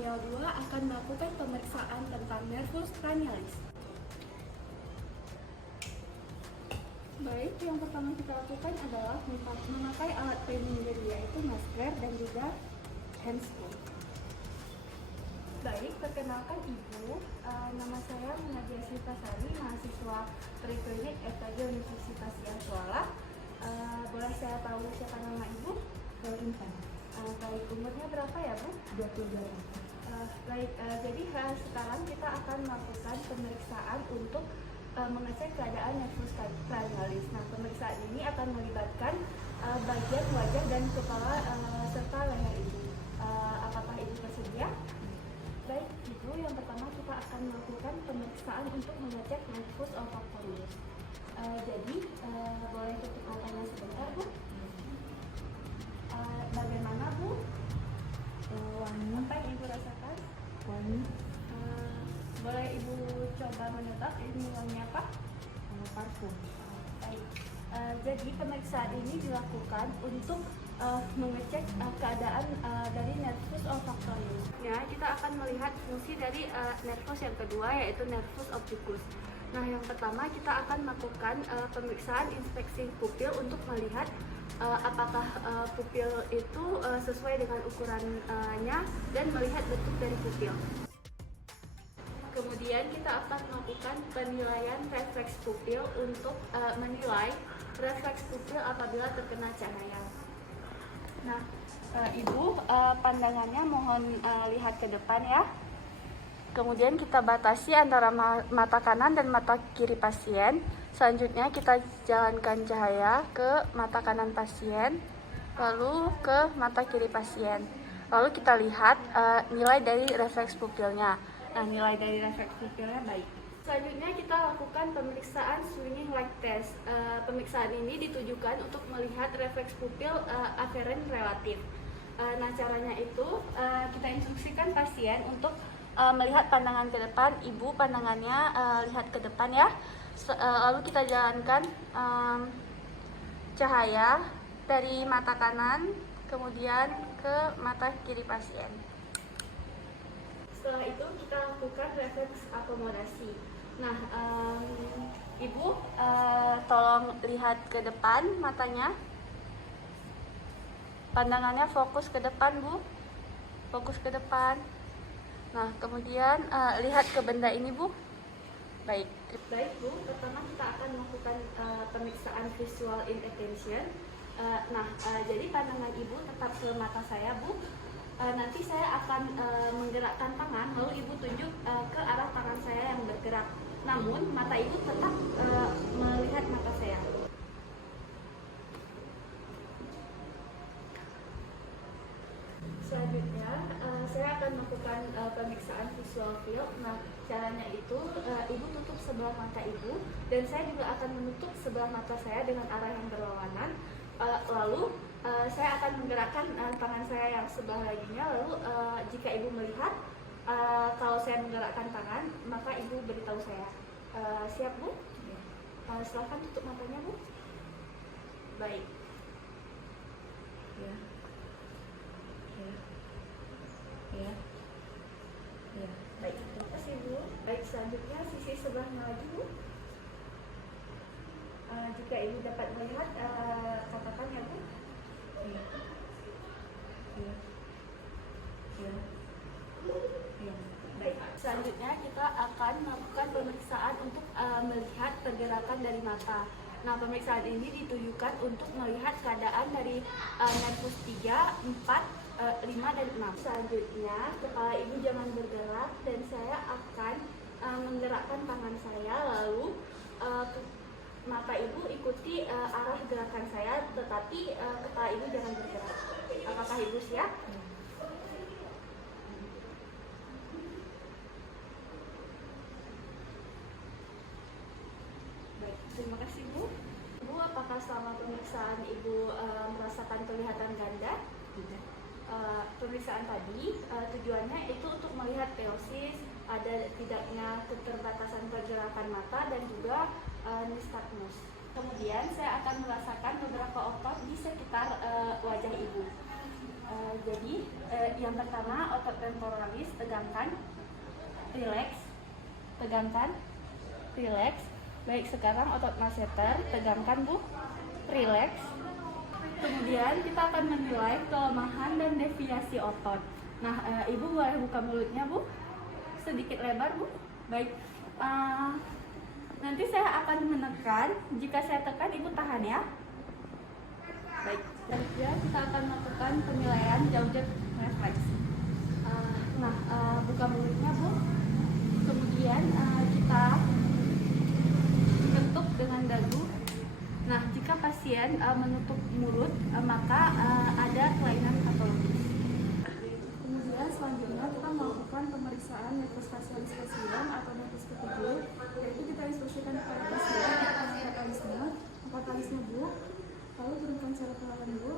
tutorial 2 akan melakukan pemeriksaan tentang nervus cranialis. Baik, yang pertama kita lakukan adalah memakai alat pelindung diri, yaitu masker dan juga handscoon. Baik, perkenalkan Ibu, nama saya Nadia Sari, mahasiswa Preklinik FKG Universitas Yangkuala. Boleh saya tahu siapa nama Ibu? Intan. Baik, umurnya berapa ya Bu? 22. Baik, jadi sekarang kita akan melakukan pemeriksaan untuk mengecek keadaan nervus cranialis. Nah, pemeriksaan ini akan melibatkan bagian wajah dan kepala serta leher Ibu. Apakah Ibu bersedia? Baik, Ibu, yang pertama kita akan melakukan pemeriksaan untuk mengecek nervus olfaktorius. Jadi, boleh tutup matanya sebentar, Bu. Bagaimana, Bu? Wangi. Apa yang Ibu rasakan? Wangi. Boleh Ibu coba menebak ini wangi apa? Parfum. Baik. Jadi pemeriksaan ini dilakukan untuk mengecek keadaan dari nervus olfaktorius. Ya, kita akan melihat fungsi dari nervus yang kedua, yaitu nervus opticus. Nah, yang pertama kita akan melakukan pemeriksaan inspeksi pupil untuk melihat apakah pupil itu sesuai dengan ukurannya dan melihat bentuk dari pupil. Kemudian kita akan melakukan penilaian refleks pupil untuk menilai refleks pupil apabila terkena cahaya. Nah, Ibu, pandangannya mohon lihat ke depan ya. Kemudian kita batasi antara mata kanan dan mata kiri pasien. Selanjutnya kita jalankan cahaya ke mata kanan pasien, lalu ke mata kiri pasien. Lalu kita lihat nilai dari refleks pupilnya. Nah, nilai dari refleks pupilnya baik. Selanjutnya kita lakukan pemeriksaan swinging light test. Pemeriksaan ini ditujukan untuk melihat refleks pupil aferen relatif. Nah, caranya itu kita instruksikan pasien untuk melihat pandangan ke depan. Ibu, pandangannya lihat ke depan ya. Lalu kita jalankan cahaya dari mata kanan kemudian ke mata kiri pasien. Setelah itu kita lakukan refleks akomodasi. Nah, Ibu tolong lihat ke depan matanya. Pandangannya fokus ke depan, Bu. Fokus ke depan. Nah, kemudian lihat ke benda ini, Bu. Baik, Bu. Pertama kita akan melakukan pemeriksaan visual inattention. Jadi pandangan Ibu tetap ke mata saya, Bu. Nanti saya akan menggerakkan tangan, lalu Ibu tunjuk ke arah tangan saya yang bergerak. Namun mata Ibu tetap melihat mata saya. Selanjutnya, saya akan melakukan pemeriksaan visual field. Nah, caranya itu Ibu tutup sebelah mata Ibu, dan saya juga akan menutup sebelah mata saya dengan arah yang berlawanan. Lalu saya akan menggerakkan tangan saya yang sebelah lainnya. Lalu jika Ibu melihat kalau saya menggerakkan tangan, maka Ibu beritahu saya. Siap, Bu? Silakan tutup matanya, Bu. Baik. Ya. Ya. Ya. Ya. Baik, terima kasih, Bu. Baik, selanjutnya sisi sebelahnya lagi, Bu. Jika Ibu dapat melihat, katakan ya, Bu. Ya. Ya. Ya. Ya. Baik, selanjutnya kita akan melakukan pemeriksaan untuk melihat pergerakan dari mata. Nah, pemeriksaan ini ditujukan untuk melihat keadaan dari nervus 3, 4, 5, dan 6. Selanjutnya, kepala Ibu jangan bergerak dan saya akan menggerakkan tangan saya, lalu mata Ibu ikuti arah gerakan saya, tetapi kepala Ibu jangan bergerak. Apakah Ibu siap? Baik, terima kasih, Bu. Bu, apakah selama pemeriksaan Ibu merasakan kelihatan ganda? Tidak. Pemeriksaan tadi tujuannya itu untuk melihat teosis, ada tidaknya keterbatasan pergerakan mata, dan juga nystagmus. Kemudian saya akan merasakan beberapa otot di sekitar wajah Ibu. Jadi yang pertama otot temporalis tegangkan, relax, tegangkan, relax. Baik, sekarang otot masseter tegangkan Bu, relax. Kemudian kita akan menilai kelemahan dan deviasi otot. Nah, Ibu boleh buka mulutnya Bu, sedikit lebar Bu. Baik, nanti saya akan menekan. Jika saya tekan Ibu tahan ya. Baik, selanjutnya kita akan melakukan penilaian jaujak refleks. Buka mulutnya Bu. Kemudian kita ketuk dengan dagu. Nah, jika pasien menutup mulut, maka ada kelainan patologis. Kemudian selanjutnya kita melakukan pemeriksaan nervus facialis pasien atau nervus ketujuh, yaitu kita instruksikan kepada pasien angkat alisnya Bu, lalu turunkan cerebral Bu.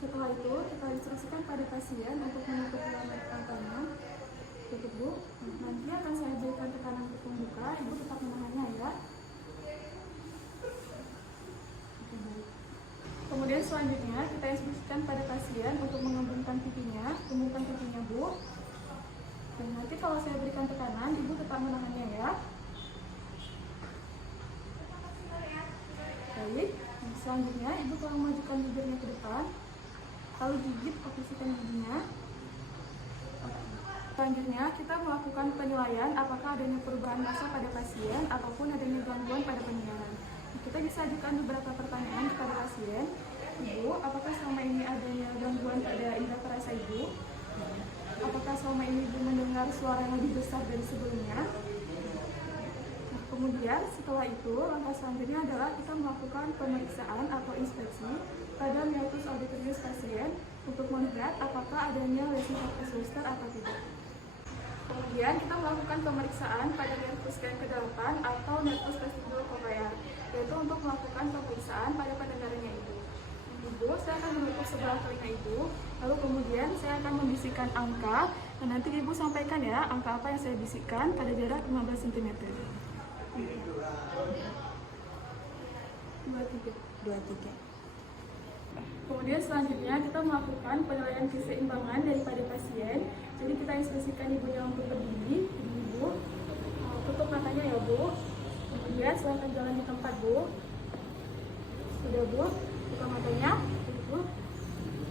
Setelah itu kita instruksikan pada pasien untuk menutup matanya, tutup Bu. Nanti akan saya berikan tekanan untuk membuka, Ibu tetap menahannya ya. Kemudian selanjutnya kita instruksikan pada pasien untuk mengembungkan pipinya Bu. Dan nanti kalau saya berikan tekanan, Ibu tetap menahannya ya. Baik, selanjutnya Ibu tolong majukan bibirnya ke depan, lalu gigit posisikan giginya. Selanjutnya kita melakukan penilaian apakah adanya perubahan massa pada pasien ataupun adanya gangguan pada pendengaran. Kita bisa ajukan beberapa pertanyaan kepada pasien. Ibu, apakah selama ini adanya gangguan pada indera perasa Ibu? Apakah selama ini Ibu mendengar suara yang lebih besar dari sebelumnya? Kemudian setelah itu, langkah selanjutnya adalah kita melakukan pemeriksaan atau inspeksi pada meatus auditorius pasien untuk melihat apakah adanya lesi herpes zoster atau tidak. Kemudian kita melakukan pemeriksaan pada nervus yang ke-8 atau nervus vestibulocochlear, yaitu untuk melakukan pemeriksaan pada pendengarannya Ibu. Ibu, saya akan menutup sebelah telinga Ibu, lalu kemudian saya akan membisikkan angka, dan nanti Ibu sampaikan ya angka apa yang saya bisikkan pada jarak 15 cm. 23. Kemudian selanjutnya kita melakukan penilaian keseimbangan daripada pasien. Jadi kita instruksikan ibunya untuk berdiri. Ibu, tutup matanya ya Bu. Kemudian silakan jalan di tempat Bu. Sudah Bu, buka matanya. Bu.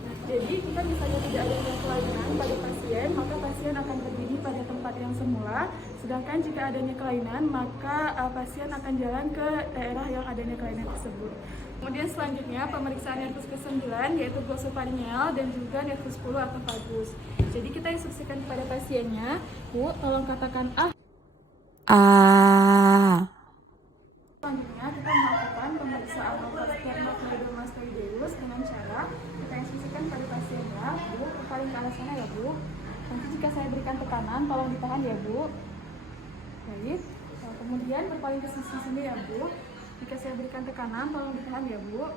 Nah, jadi kita misalnya tidak ada kelainan pada pasien, maka pasien akan berdiri pada tempat yang semula. Sedangkan jika adanya kelainan, maka pasien akan jalan ke daerah yang adanya kelainan tersebut. Kemudian selanjutnya pemeriksaan nervus ke-9 yaitu glossopharyngeal dan juga nervus 10 atau vagus. Jadi kita instruksikan kepada pasiennya, Bu, tolong katakan A. Selanjutnya kita melakukan pemeriksaan otot spermatogonomastoideus dengan cara kita instruksikan pada pasiennya, Bu, paling ke arah sana ya Bu. Nanti jika saya berikan tekanan, tolong ditahan ya Bu. Baik. Kemudian berpaling ke sisi sini ya Bu. Jika saya berikan tekanan, tolong ditahan ya Bu.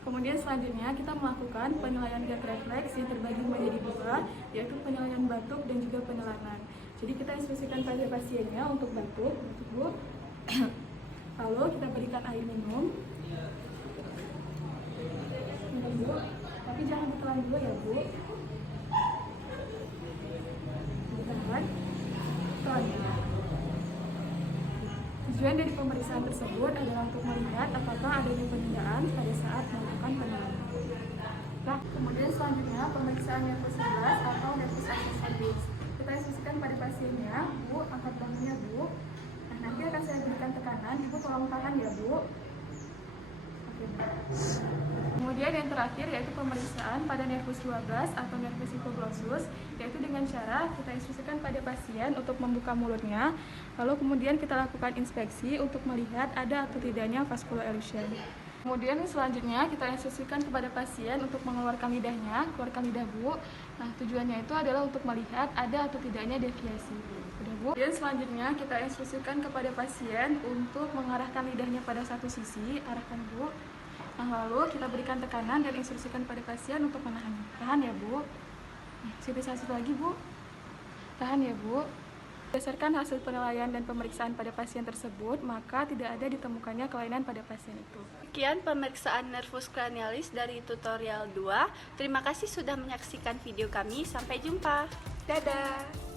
Kemudian selanjutnya kita melakukan penilaian gag refleks yang terbagi menjadi dua, yaitu penilaian batuk dan juga penelanan. Jadi kita instruksikan pada pasiennya untuk batuk, Bu. Lalu kita berikan air minum. Minum Bu, tapi jangan ditelan dulu ya Bu. Ditahan. Selanjutnya. Tujuan dari pemeriksaan tersebut adalah untuk melihat apakah adanya penundaan pada saat melakukan penelanan. Nah, kemudian selanjutnya pemeriksaan nervus 11 atau nervus accessoris. Kita instruksikan pada pasiennya, Bu, angkat bahunya Bu. Nah, nanti akan saya berikan tekanan, Ibu tolong tahan ya Bu. Oke. Kemudian yang terakhir yaitu pemeriksaan pada nervus 12 atau nervus hipoglossus, yaitu dengan cara kita instruksikan pada pasien untuk membuka mulutnya, lalu kemudian kita lakukan inspeksi untuk melihat ada atau tidaknya vascular ellusion. Kemudian selanjutnya kita instruksikan kepada pasien untuk mengeluarkan lidahnya, keluarkan lidah Bu. Nah, tujuannya itu adalah untuk melihat ada atau tidaknya deviasi. Sudah Bu. Dan selanjutnya kita instruksikan kepada pasien untuk mengarahkan lidahnya pada satu sisi, arahkan Bu. Nah, lalu kita berikan tekanan dan instruksikan pada pasien untuk menahan. Tahan ya Bu. Satu lagi Bu. Tahan ya Bu. Berdasarkan hasil penilaian dan pemeriksaan pada pasien tersebut, maka tidak ada ditemukannya kelainan pada pasien itu. Sekian pemeriksaan nervus cranialis dari tutorial 2. Terima kasih sudah menyaksikan video kami. Sampai jumpa. Dadah!